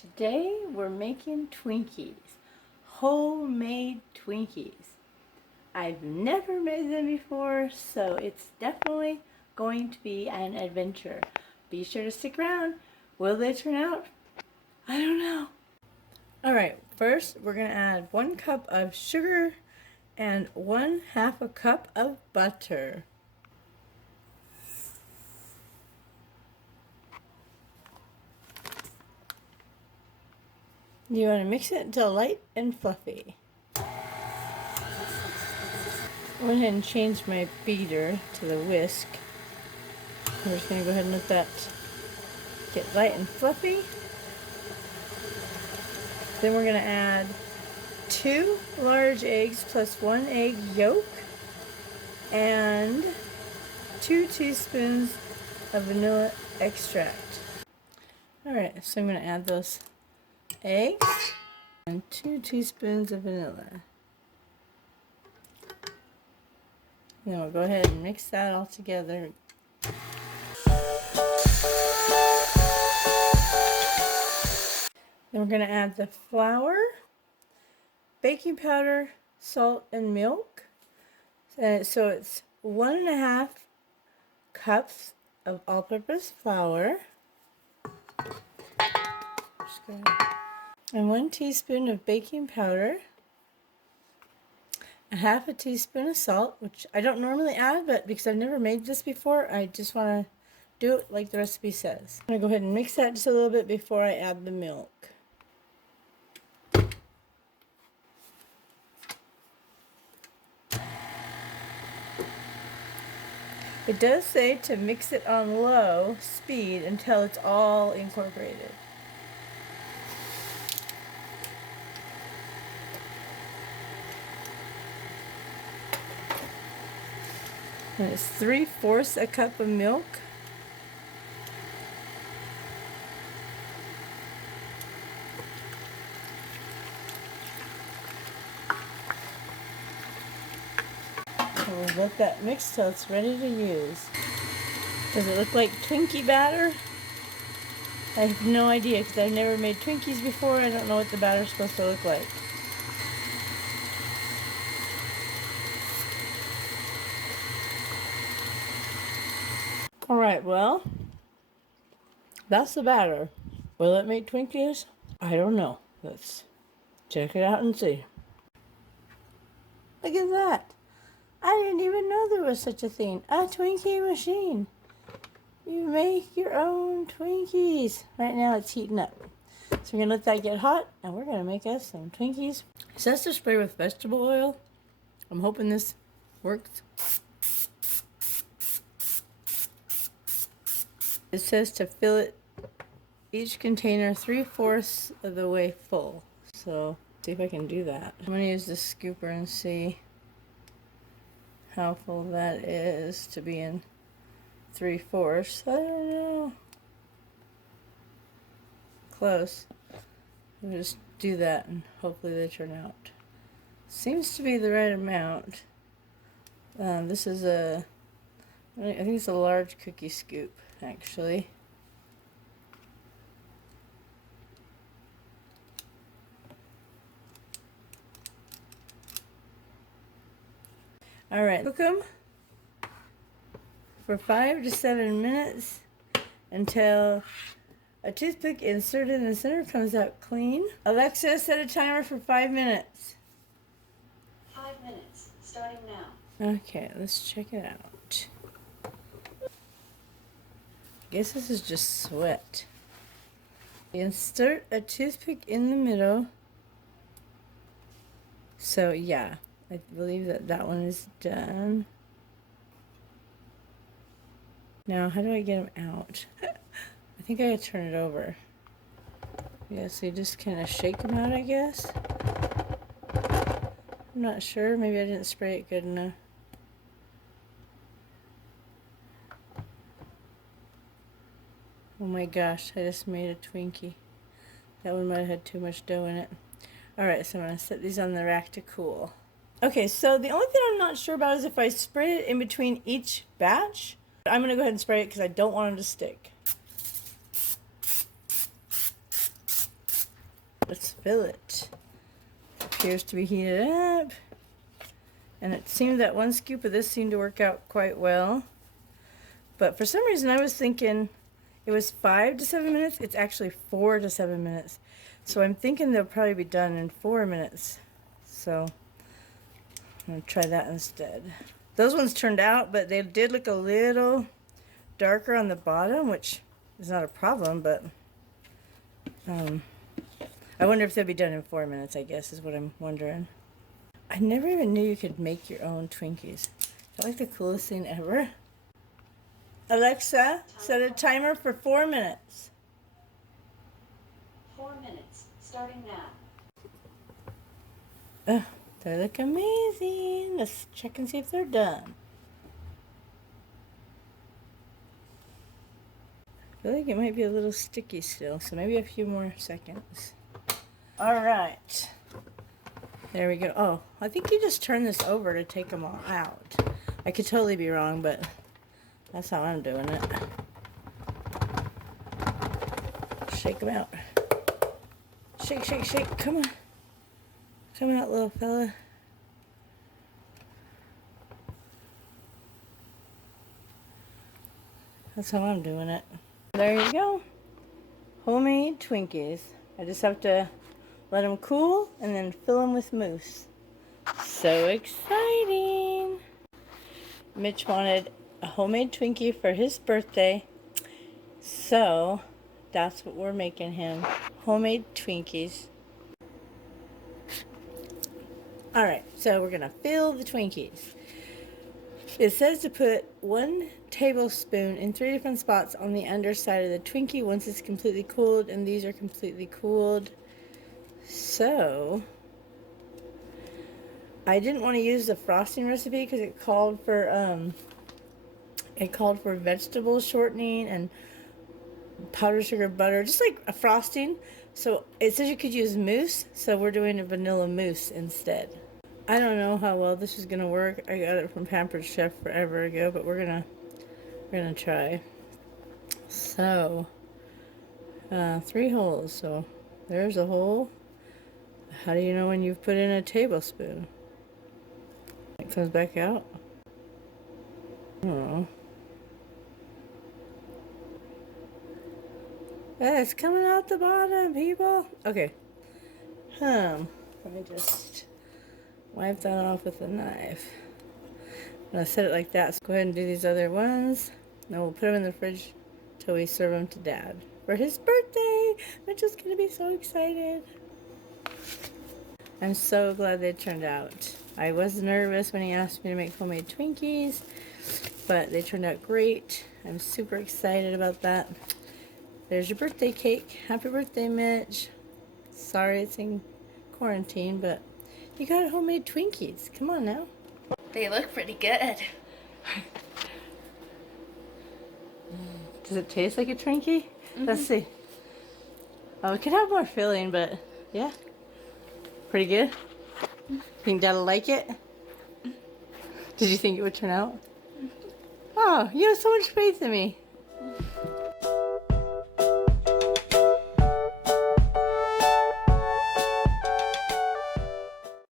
Today we're making Twinkies, homemade Twinkies. I've never made them before, so it's definitely going to be an adventure. Be sure to stick around. Will they turn out? I don't know. Alright, first we're going to add 1 cup of sugar and 1/2 a cup of butter. You want to mix it until light and fluffy. I went ahead and changed my beater to the whisk. We're just going to go ahead and let that get light and fluffy. Then we're going to add 2 large eggs plus 1 egg yolk and 2 teaspoons of vanilla extract. Alright, so I'm going to add those eggs and 2 teaspoons of vanilla. Then we'll go ahead and mix that all together. Then we're going to add the flour, baking powder, salt, and milk. So it's 1.5 cups of all-purpose flour. And 1 teaspoon of baking powder, 1/2 teaspoon of salt, which I don't normally add, but because I've never made this before, I just want to do it like the recipe says. I'm going to go ahead and mix that just a little bit before I add the milk. It does say to mix it on low speed until it's all incorporated. And it's 3/4 a cup of milk. We'll let that mix till it's ready to use. Does it look like Twinkie batter? I have no idea because I've never made Twinkies before. I don't know what the batter's supposed to look like. Alright, well, that's the batter. Will it make Twinkies? I don't know. Let's check it out and see. Look at that. I didn't even know there was such a thing. A Twinkie machine. You make your own Twinkies. Right now it's heating up. So we're going to let that get hot and we're going to make us some Twinkies. It says to spray with vegetable oil. I'm hoping this works. It says to fill it, each container 3/4 of the way full. So, see if I can do that. I'm going to use this scooper and see how full that is to be in 3/4. I don't know. Close. I'll just do that and hopefully they turn out. Seems to be the right amount. This is I think it's a large cookie scoop, actually. Alright, cook them for 5 to 7 minutes until a toothpick inserted in the center comes out clean. Alexa, set a timer for 5 minutes. 5 minutes, starting now. Okay, let's check it out. Guess this is just sweat. Insert a toothpick in the middle. So yeah, I believe that one is done. Now, how do I get them out? I think I gotta turn it over. Yeah, so you just kind of shake them out, I guess. I'm not sure. Maybe I didn't spray it good enough. Oh my gosh, I just made a Twinkie. That one might have had too much dough in it. Alright, so I'm going to set these on the rack to cool. Okay, so the only thing I'm not sure about is if I spray it in between each batch. I'm going to go ahead and spray it because I don't want them to stick. Let's fill it. It appears to be heated up. And it seemed that 1 scoop of this seemed to work out quite well. But for some reason I was thinking it was 5 to 7 minutes. It's actually 4 to 7 minutes. So I'm thinking they'll probably be done in 4 minutes. So I'm going to try that instead. Those ones turned out, but they did look a little darker on the bottom, which is not a problem, but I wonder if they'll be done in 4 minutes, I guess, is what I'm wondering. I never even knew you could make your own Twinkies. It's like the coolest thing ever. Alexa, set a timer for 4 minutes. 4 minutes, starting now. They look amazing. Let's check and see if they're done. I feel like it might be a little sticky still, so maybe a few more seconds. All right. There we go. Oh, I think you just turn this over to take them all out. I could totally be wrong, but that's how I'm doing it. Shake them out. Shake, shake, shake. Come on. Come out, little fella. That's how I'm doing it. There you go. Homemade Twinkies. I just have to let them cool and then fill them with mousse. So exciting. Mitch wanted a homemade Twinkie for his birthday. So that's what we're making him. Homemade Twinkies. Alright, so we're going to fill the Twinkies. It says to put 1 tablespoon in 3 different spots on the underside of the Twinkie once it's completely cooled, and these are completely cooled. So, I didn't want to use the frosting recipe because it called for vegetable shortening and powdered sugar butter, just like a frosting. So it says you could use mousse, so we're doing a vanilla mousse instead. I don't know how well this is gonna work. I got it from Pampered Chef forever ago, but we're gonna try. So 3 holes. So there's a hole. How do you know when you've put in a tablespoon? It comes back out. I don't know. It's coming out the bottom, people. Okay. Let me just wipe that off with a knife. I'm gonna set it like that. So go ahead and do these other ones. Then we'll put them in the fridge till we serve them to Dad for his birthday. Mitch is gonna be so excited. I'm so glad they turned out. I was nervous when he asked me to make homemade Twinkies, but they turned out great. I'm super excited about that. There's your birthday cake. Happy birthday, Mitch. Sorry it's in quarantine, but you got homemade Twinkies. Come on now. They look pretty good. Does it taste like a Twinkie? Mm-hmm. Let's see. Oh, it could have more filling, but yeah. Pretty good? Think Dad'll like it? Did you think it would turn out? Oh, you have so much faith in me.